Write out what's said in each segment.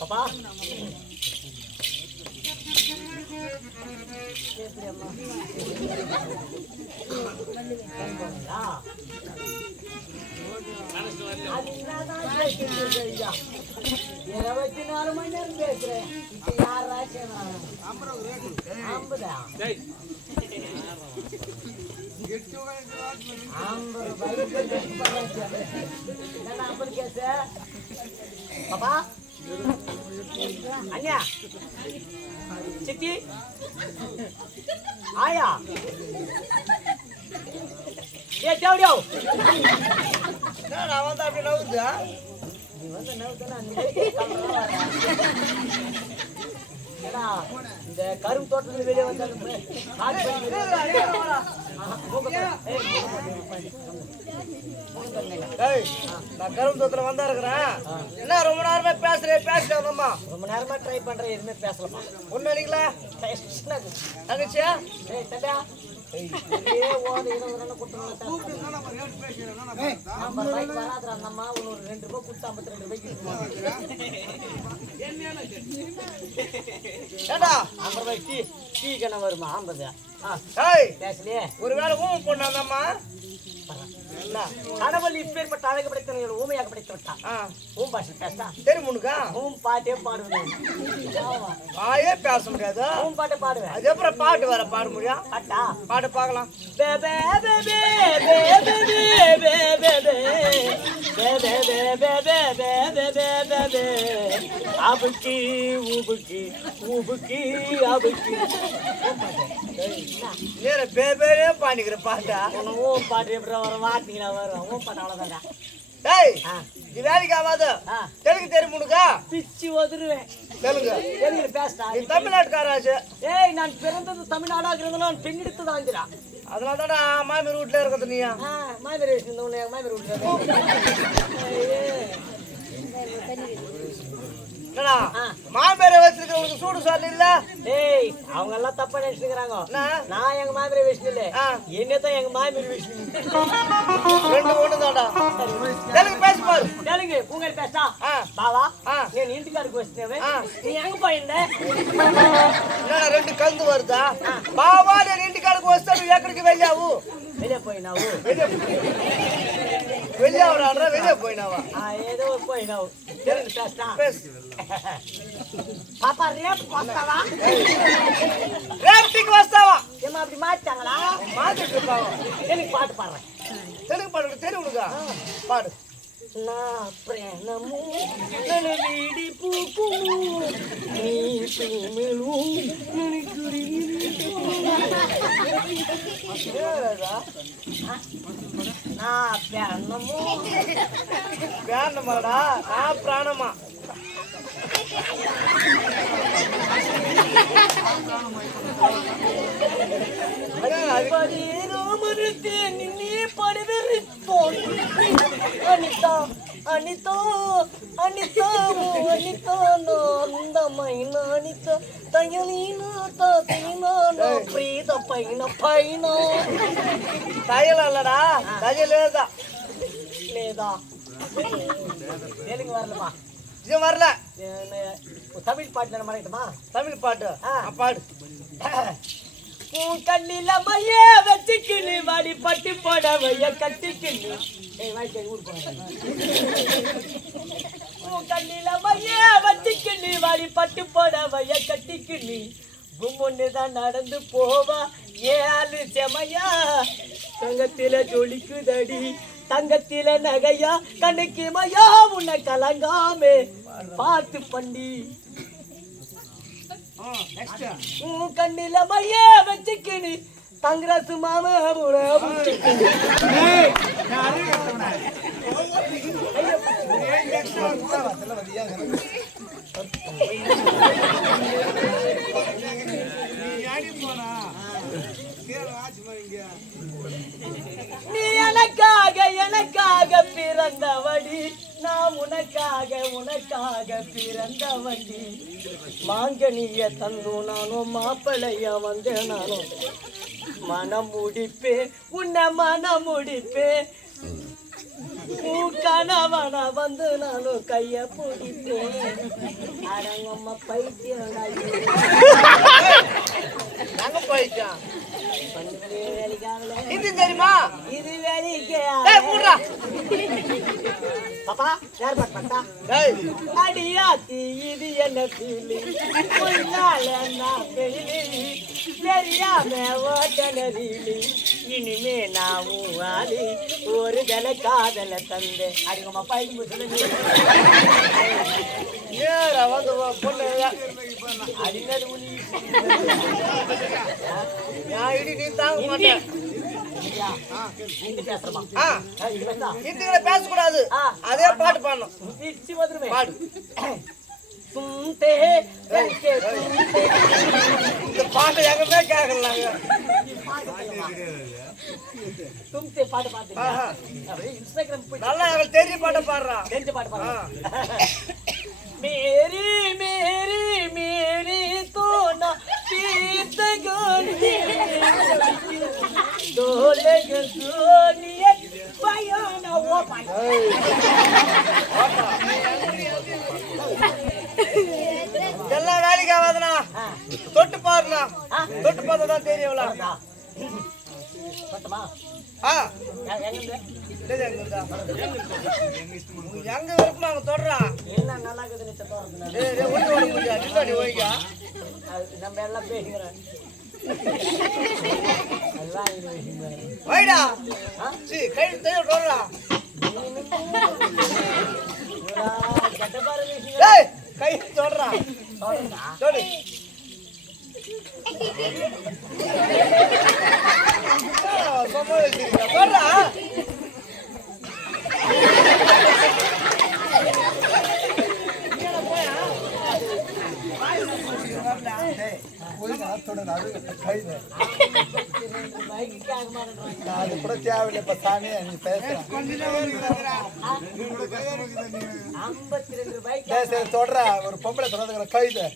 பாப்பா அது 24 மணி நேரம் பேசுறேன். பாப்பா அண்ணா சித்தி ஆயா ஏ தேவடியோ நான் வந்து அப்படி நவுதா நீ வந்து நவுதா இந்த கரும்பு தோட்டத்துல வெளியே வந்தாங்க நான் கரும்பு தோட்டத்துல வந்தா இருக்கிறேன். என்ன ரொம்ப நேரமா பேசுறேன் ரொம்ப நேரமா ட்ரை பண்றேன். எதுவுமே பேசலமா ஒண்ணு இல்லைங்களா தங்கச்சியா அந்தம்மா ஒரு 2 ரூபாய் கொடுத்து 52 ரூபாய்க்கு 50 ரூபாய்க்கு டீ கண்ண வருமா 50 பேசலையே ஒருவேளை ஊமை பொண்ணாந்தம்மா கடவுள் இப்பேற்பட்ட அழகு படைத்த ஊமையாக படைத்து விட்டான். ஊம் பாஷை பேசா தெரியுமுனுக்கா ஊம் பாட்டே பாடுவேன். பாயே பேச முடியாது. ஊம் பாட்டே பாடுவேன். அது அப்புறம் பாட்டு வர பாட முடியும். பாட்டா பாட்டு பார்க்கலாம். அபுக்கி உபுக்கி உபுக்கி அபுக்கி நேர பேபேரே பாடிக்கிற பாட்டா ஊம் பாட்டு எப்படி வர வாட்டிங்களா வரும். ஊம் பாட்டு அவ்வளோதான்டா. டேய் இது வேலைக்கு ஆகாது. தெலுங்கு தெரியுமுனுக்கா பிச்சு ஒதுருவேன். தெலுங்கு பேசுறா நீ தமிழ்நாட்டுக்காராச்சு. ஏய் நான் பிறந்தது தமிழ்நாடாக இருந்தாலும் நான் பெண் எடுத்து தாங்கிறா. அதனால தான் மாமியார் வீட்டுல இருக்கிறது. நீயா மாமியார் மாமியார் வீட்டுல மாமியாரை வச்சிருக்க சூடு சார் இல்ல. ஏய் அவங்க எல்லாம் தப்பா நினைச்சுக்கிறாங்க. நான் எங்க மாமியாரை விஷ்ணு இல்ல என்னதான் எங்க மாமியார் விஷ்ணு ரெண்டு ஒண்ணுதான்டா. தெலுங்கு பேச பாரு. தெலுங்கு உங்க பேசா பாவா నేను ఇంటికాడికి వస్తేవే నీ ఎంగ పోయిందే రెండు కళ్ళు వరుదా బావా నేను ఇంటికాడికి వస్తే నువ్వు ఎక్కడికి వెళ్ళావు వెళ్ళిపోయినావు వెళ్ళావురా వెళ్ళిపోయినావా ఏదో పోయినావు తెలుగు చేస్తా పాప రేపు వస్తావా రేపటికి వస్తావా ఏమో அப்படி மாட்டாங்களா மாத்திட்டு பாவா எனக்கு பாட்டு பாடுறேன். తెలుగు பாடு தெரியுங்க பாடு. నా ప్రేమము నన్ను వీడిపోకుము నీ ప్రేమలు నా ప్రాణము ప్రాణమడా నా ప్రాణమా రామరుతే నిన్నే పడివెరిపోయి అనితా అనితో అనితో అనితో అందమైన అనిత తయలీన తాతైన నా ప్రీత పైన పైన తయలల్లడా తయలేదా లేదా తెలుగు வரலமா இது வரல. தமிழ் பாட்டுல மாறிட்டமா தமிழ் பாட்டு பாடு. கண்ணில மைய வச்சுக்கிளி வாடி பட்டி போடவைய கட்டிக்கிளி கண்ணில மைய வச்சுக்கிளி வாடி பட்டு போடவைய கட்டிக்கிளி கும்பொன்னுதான் நடந்து போவா ஏழு செமையா தங்கத்தில ஜொலிக்குதடி தங்கத்தில நகையா கண்ணுக்கு மையா உன்னை கலங்காமே பார்த்து பண்டி கண்ணில மைய வச்சுக்கினி தங்கராசு மாமா நீ எனக்காக பிறந்தவடி நான் உனக்காக பிறந்தவடி மாங்கனிய தந்து நானும் மாப்பிளைய வந்த நானும் மனம் முடிப்பேன் உன்னை மனம் முடிப்பேன் கணவன வந்து நானும் கைய பிடிப்பேன் அடங்கம்மா பைத்தியம் நாங்க போயிட்டோம் இது தெரியுமா இது வேலைக்கு பாப்பா யார் பாட்டா அடியாத்தி இது என்ன பீலி தெரியாம ஓட்டனரிலி இனிமே நான் ஆளி ஒரு தலை காதல தந்து அடிங்கம்மா பைக்கு வந்து பொண்ணு அடினது பேசக்கூடாது அதே பாட்டு பாடணும் பாடு இந்த பாட்டு எங்கமே கேட்கலாங்க பாட்டு பாட்டு நல்லா தெரிஞ்ச பாட்டை பாடுறான் தெரிஞ்ச பாட்டு பாடுறான் मेरी मेरी मेरी तो ना पीत गोली डोले गोलिए पायाना वो எல்லா வேலைக்கு ஆகாதுனா தொட்டு பாருனா தொட்டு பார்த்தா தான் தெரியும்ல பட்டமா எங்க விருப்பமா அவங்க தொடறான் என்ன நல்லா நம்ம எல்லாம் பேசுகிறோம் வைடா கை தொடரா கை தொடரா தொடு தொடரா அது கூட தேவையில்லை இப்ப சாமி நீ பேச தொடர ஒரு பொம்பளை தொடர்ந்துக்கிற கைது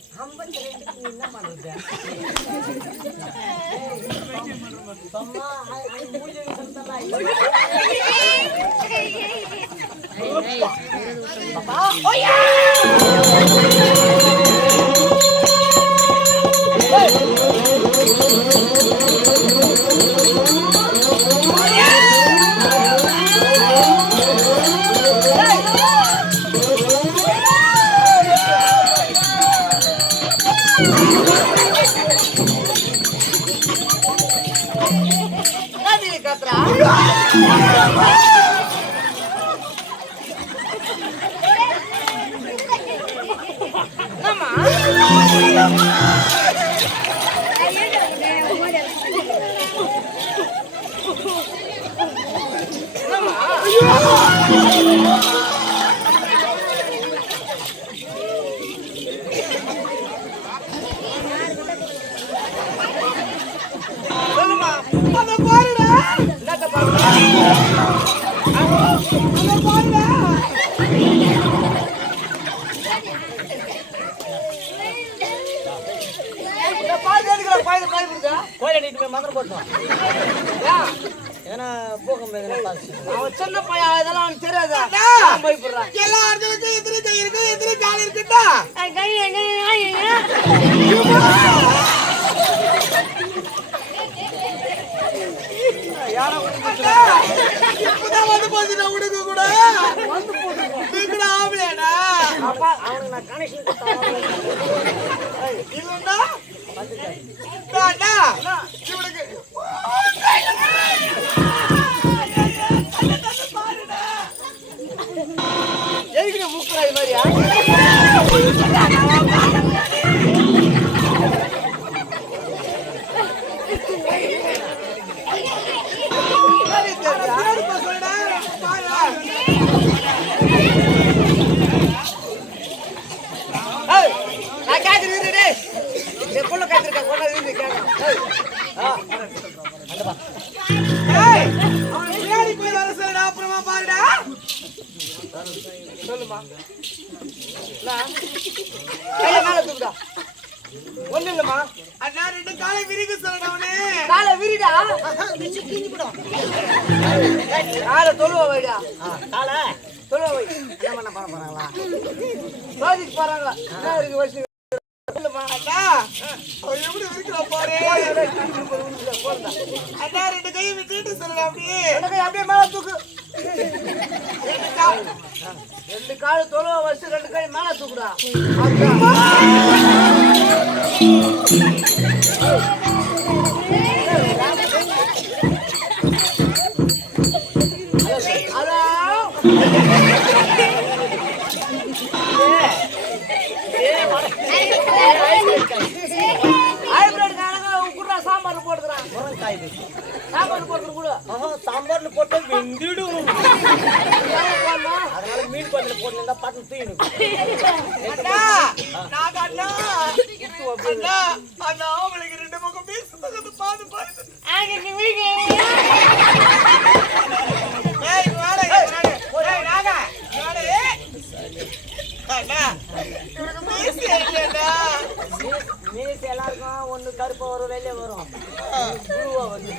சின்ன பையன் இதெல்லாம் அவனுக்கு தெரியாதா எல்லாருக்கும் எதிரி கை இருக்கு எதிரி கால் இருக்குட்டா இப்பதான் வந்து போச்சுடா உடுக்க கூட வந்து ஆகலையாடா அவனுக்கு நான் கனெக்ஷன் இல்லைண்டா இவனுக்கு எதுக்கு மூக்குறா இது மாதிரியா நான் கேட்குறேன் பொண்ணு கேட்டிருக்கேன் கொண்டாந்து கேட்கலாம் போய் வர சொல்லுடா அப்புறமா பாருடா சொல்லுமா கைய மேல தூக்குடா ஒண்ணு இல்லம்மா. அண்ணா 2 காலை விரிக்க சொல்லடா. காலை விரிடா. காலை தொழுவ வைடா. காலை தொழுவ வை. என்ன பண்ண போறாங்களா? சோதிக்கு போறாங்க. என்ன இருக்கு வச்சு அண்ணா அவ எப்படி விரிக்கிறா பாரு. அண்ணா 2 கை விட்டுட்டு சொல்லடா அப்படியே. அப்படியே மேல தூக்கு. 2 கால் தொழுவ வச்சு 2 கை மேல தூக்குடா. சாம்பார் போட்டுக்கிறான். சாம்பார் போட்டு கூட சாம்பார்ல போட்டு வெந்திடும். அதனால மீன் குழம்புல போட்டு பாட்டு தூயிடும். அண்ணா நான் அண்ணா அண்ணா அண்ணா அவளுக்கு 2 பக்கம் பேசுறது பாத்து பாத்து. ஏய் வாடா ஏய் ராகா வாடா அண்ணா உனக்கு பேசியா இல்லடா. மீஸ் எல்லாருக்கும் ஒண்ணு கருப்பா வரும் வெள்ளையா வரும். குருவா வந்து